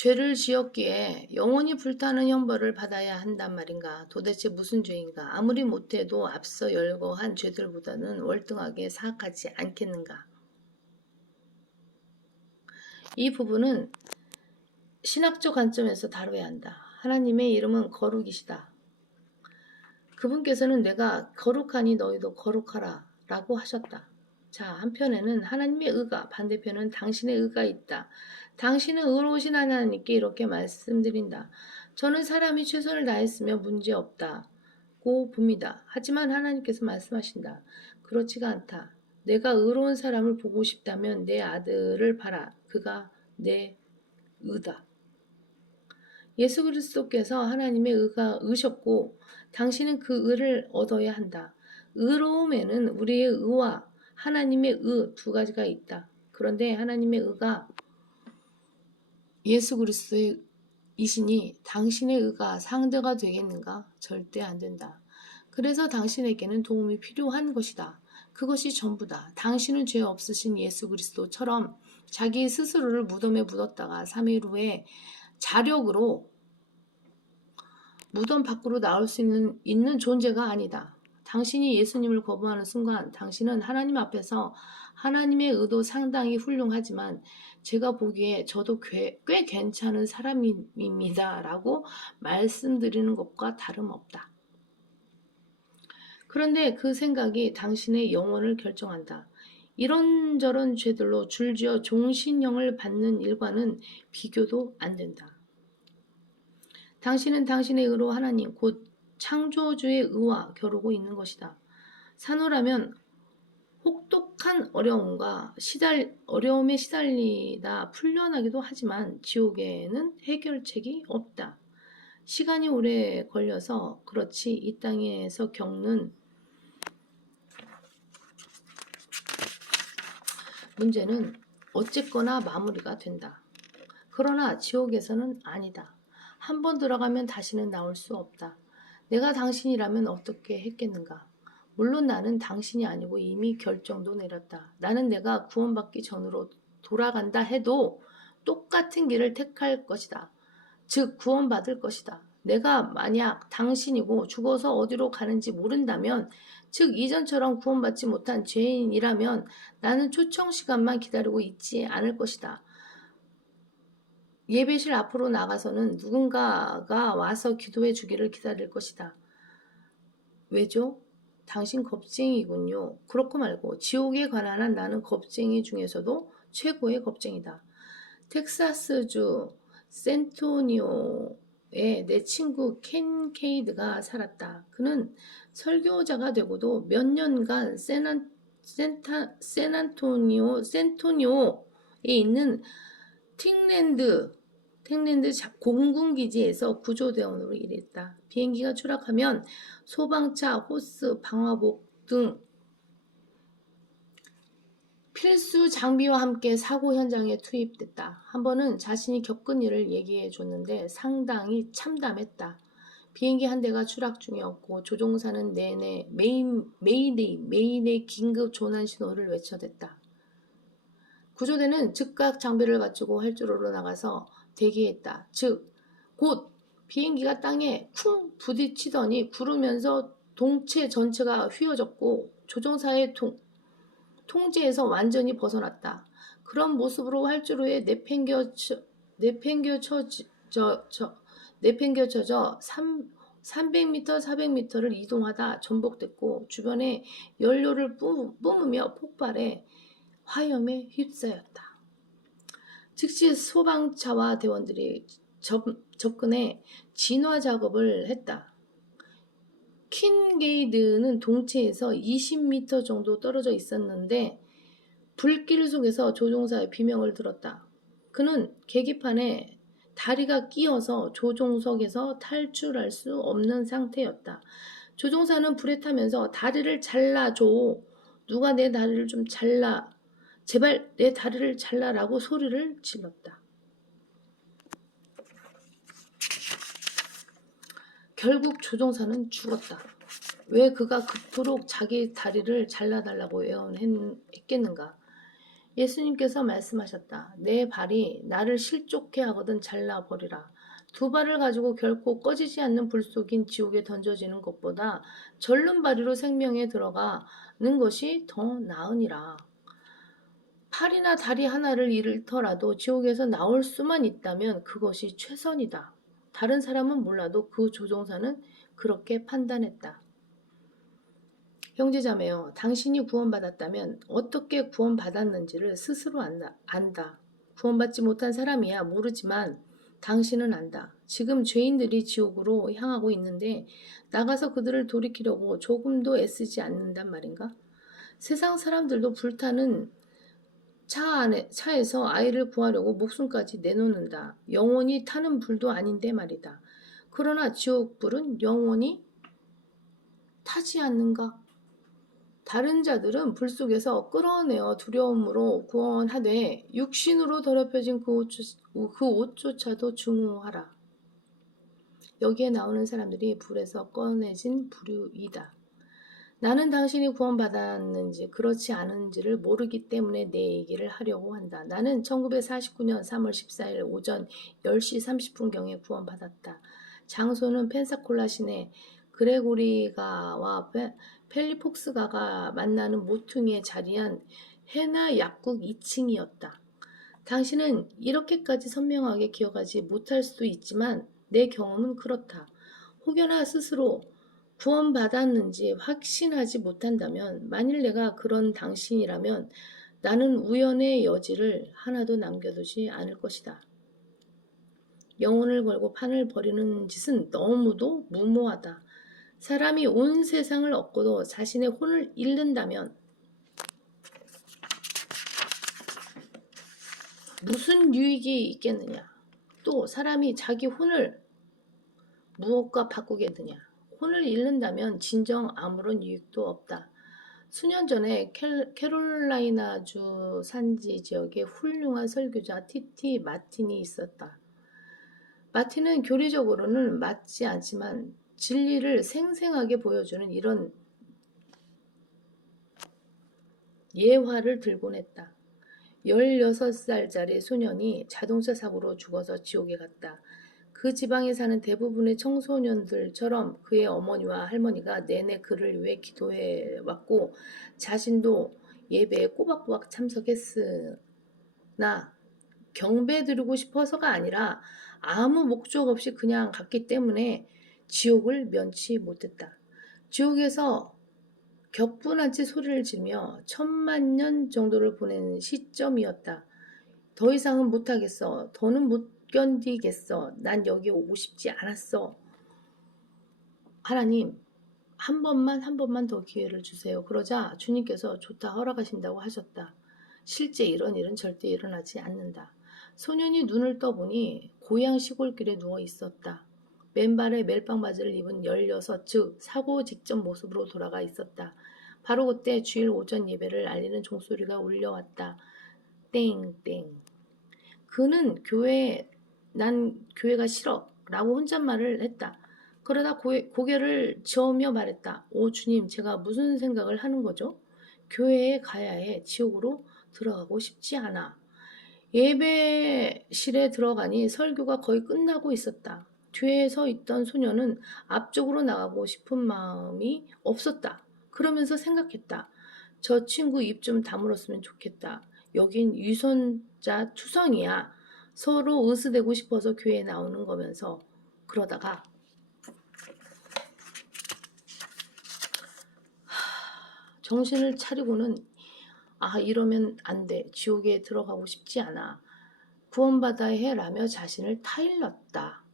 죄를 지었기에 영원히 불타는 형벌을 받아야 한단 말인가? 도대체 무슨 죄인가? 아무리 못해도 앞서 열거한 죄들보다는 월등하게 사악하지 않겠는가? 이 부분은 신학적 관점에서 다뤄야 한다. 하나님의 이름은 거룩이시다. 그분께서는 내가 거룩하니 너희도 거룩하라 라고 하셨다. 자, 한편에는 하나님의 의가, 반대편은 당신의 의가 있다. 당신은 의로우신 하나님께 이렇게 말씀드린다. 저는 사람이 최선을 다했으며 문제없다고 봅니다. 하지만 하나님께서 말씀하신다. 그렇지가 않다. 내가 의로운 사람을 보고 싶다면 내 아들을 봐라. 그가 내 의다. 예수 그리스도께서 하나님의 의셨고 당신은 그 의를 얻어야 한다. 의로움에는 우리의 의와 하나님의 의 두 가지가 있다. 그런데 하나님의 의가 예수 그리스도의 이시니 당신의 의가 상대가 되겠는가? 절대 안 된다. 그래서 당신에게는 도움이 필요한 것이다. 그것이 전부다. 당신은 죄 없으신 예수 그리스도처럼 자기 스스로를 무덤에 묻었다가 3일 후에 자력으로 무덤 밖으로 나올 수 있는 존재가 아니다. 당신이 예수님을 거부하는 순간 당신은 하나님 앞에서 하나님의 의도 상당히 훌륭하지만 제가 보기에 저도 꽤 괜찮은 사람입니다 라고 말씀드리는 것과 다름없다. 그런데 그 생각이 당신의 영혼을 결정한다. 이런저런 죄들로 줄지어 종신형을 받는 일과는 비교도 안 된다. 당신은 당신의 의로 하나님 곧 창조주의 의와 겨루고 있는 것이다. 산호라면 혹독한 어려움에 시달리다 풀려나기도 하지만 지옥에는 해결책이 없다. 시간이 오래 걸려서 그렇지 이 땅에서 겪는 문제는 어쨌거나 마무리가 된다. 그러나 지옥에서는 아니다. 한 번 들어가면 다시는 나올 수 없다. 내가 당신이라면 어떻게 했겠는가? 물론 나는 당신이 아니고 이미 결정도 내렸다. 나는 내가 구원받기 전으로 돌아간다 해도 똑같은 길을 택할 것이다. 즉 구원받을 것이다. 내가 만약 당신이고 죽어서 어디로 가는지 모른다면 즉 이전처럼 구원받지 못한 죄인이라면 나는 초청 시간만 기다리고 있지 않을 것이다. 예배실 앞으로 나가서는 누군가가 와서 기도해 주기를 기다릴 것이다. 왜죠? 당신 겁쟁이군요. 그렇고 말고 지옥에 관한 한 나는 겁쟁이 중에서도 최고의 겁쟁이다. 텍사스주 샌토니오에 내 친구 켄 케이드가 살았다. 그는 설교자가 되고도 몇 년간 샌토니오에 있는 팅랜드 공군기지에서 구조대원으로 일했다. 비행기가 추락하면 소방차, 호스, 방화복 등 필수 장비와 함께 사고 현장에 투입됐다. 한 번은 자신이 겪은 일을 얘기해 줬는데 상당히 참담했다. 비행기 한 대가 추락 중이었고 조종사는 내내 메이데이 긴급 조난 신호를 외쳐댔다. 구조대는 즉각 장비를 갖추고 활주로로 나가서 대기했다. 즉, 곧 비행기가 땅에 쿵 부딪히더니 구르면서 동체 전체가 휘어졌고 조종사의 통제에서 완전히 벗어났다. 그런 모습으로 활주로에 내팽겨쳐져 300m, 400m를 이동하다 전복됐고 주변에 연료를 뿜으며 폭발해 화염에 휩싸였다. 즉시 소방차와 대원들이 접근해 진화 작업을 했다. 킨게이드는 동체에서 20m 정도 떨어져 있었는데 불길 속에서 조종사의 비명을 들었다. 그는 계기판에 다리가 끼어서 조종석에서 탈출할 수 없는 상태였다. 조종사는 불에 타면서 다리를 잘라줘. 누가 내 다리를 좀 잘라. 제발 내 다리를 잘라라고 소리를 질렀다. 결국 조종사는 죽었다. 왜 그가 그토록 자기 다리를 잘라달라고 애원했겠는가? 예수님께서 말씀하셨다. 내 발이 나를 실족해 하거든 잘라버리라. 두 발을 가지고 결코 꺼지지 않는 불 속인 지옥에 던져지는 것보다 절름발이로 생명에 들어가는 것이 더 나으니라. 팔이나 다리 하나를 잃더라도 지옥에서 나올 수만 있다면 그것이 최선이다. 다른 사람은 몰라도 그 조종사는 그렇게 판단했다. 형제자매여, 당신이 구원받았다면 어떻게 구원받았는지를 스스로 안다. 구원받지 못한 사람이야 모르지만 당신은 안다. 지금 죄인들이 지옥으로 향하고 있는데 나가서 그들을 돌이키려고 조금도 애쓰지 않는단 말인가? 세상 사람들도 불타는 차에서 아이를 구하려고 목숨까지 내놓는다. 영원히 타는 불도 아닌데 말이다. 그러나 지옥불은 영원히 타지 않는가? 다른 자들은 불 속에서 끌어내어 두려움으로 구원하되 육신으로 더럽혀진 그 옷조차도 중후하라. 여기에 나오는 사람들이 불에서 꺼내진 부류이다. 나는 당신이 구원받았는지 그렇지 않은지를 모르기 때문에 내 얘기를 하려고 한다. 나는 1949년 3월 14일 오전 10시 30분경에 구원받았다. 장소는 펜사콜라 시내 그레고리가와 펠리폭스가가 만나는 모퉁이에 자리한 해나 약국 2층이었다. 당신은 이렇게까지 선명하게 기억하지 못할 수도 있지만 내 경험은 그렇다. 혹여나 스스로 구원받았는지 확신하지 못한다면 만일 내가 그런 당신이라면 나는 우연의 여지를 하나도 남겨두지 않을 것이다. 영혼을 걸고 판을 버리는 짓은 너무도 무모하다. 사람이 온 세상을 얻고도 자신의 혼을 잃는다면 무슨 유익이 있겠느냐? 또 사람이 자기 혼을 무엇과 바꾸겠느냐? 혼을 잃는다면 진정 아무런 유익도 없다. 수년 전에 캐롤라이나주 산지 지역에 훌륭한 설교자 티티 마틴이 있었다. 마틴은 교리적으로는 맞지 않지만 진리를 생생하게 보여주는 이런 예화를 들곤 했다. 16살짜리 소년이 자동차 사고로 죽어서 지옥에 갔다. 그 지방에 사는 대부분의 청소년들처럼 그의 어머니와 할머니가 내내 그를 위해 기도해왔고 자신도 예배에 꼬박꼬박 참석했으나 경배 드리고 싶어서가 아니라 아무 목적 없이 그냥 갔기 때문에 지옥을 면치 못했다. 지옥에서 격분한지 소리를 지르며 1000만 년 정도를 보낸 시점이었다. 더 이상은 못하겠어. 더는 못 견디겠어. 난 여기 오고 싶지 않았어. 하나님, 한 번만 더 기회를 주세요. 그러자 주님께서 좋다 허락하신다고 하셨다. 실제 이런 일은 절대 일어나지 않는다. 소년이 눈을 떠보니 고향 시골길에 누워 있었다. 맨발에 멜빵 바지를 입은 16, 즉 사고 직전 모습으로 돌아가 있었다. 바로 그때 주일 오전 예배를 알리는 종소리가 울려왔다. 땡땡. 그는 난 교회가 싫어 라고 혼잣말을 했다. 그러다 고개를 저으며 말했다. 오 주님, 제가 무슨 생각을 하는 거죠? 교회에 가야 해. 지옥으로 들어가고 싶지 않아. 예배실에 들어가니 설교가 거의 끝나고 있었다. 뒤에 서 있던 소녀는 앞쪽으로 나가고 싶은 마음이 없었다. 그러면서 생각했다. 저 친구 입 좀 다물었으면 좋겠다. 여긴 유선자 투성이야. 서로 으스대고 싶어서 교회에 나오는 거면서 그러다가 정신을 차리고는 이러면 안 돼. 지옥에 들어가고 싶지 않아. 구원받아야 해 라며 자신을 타일렀다.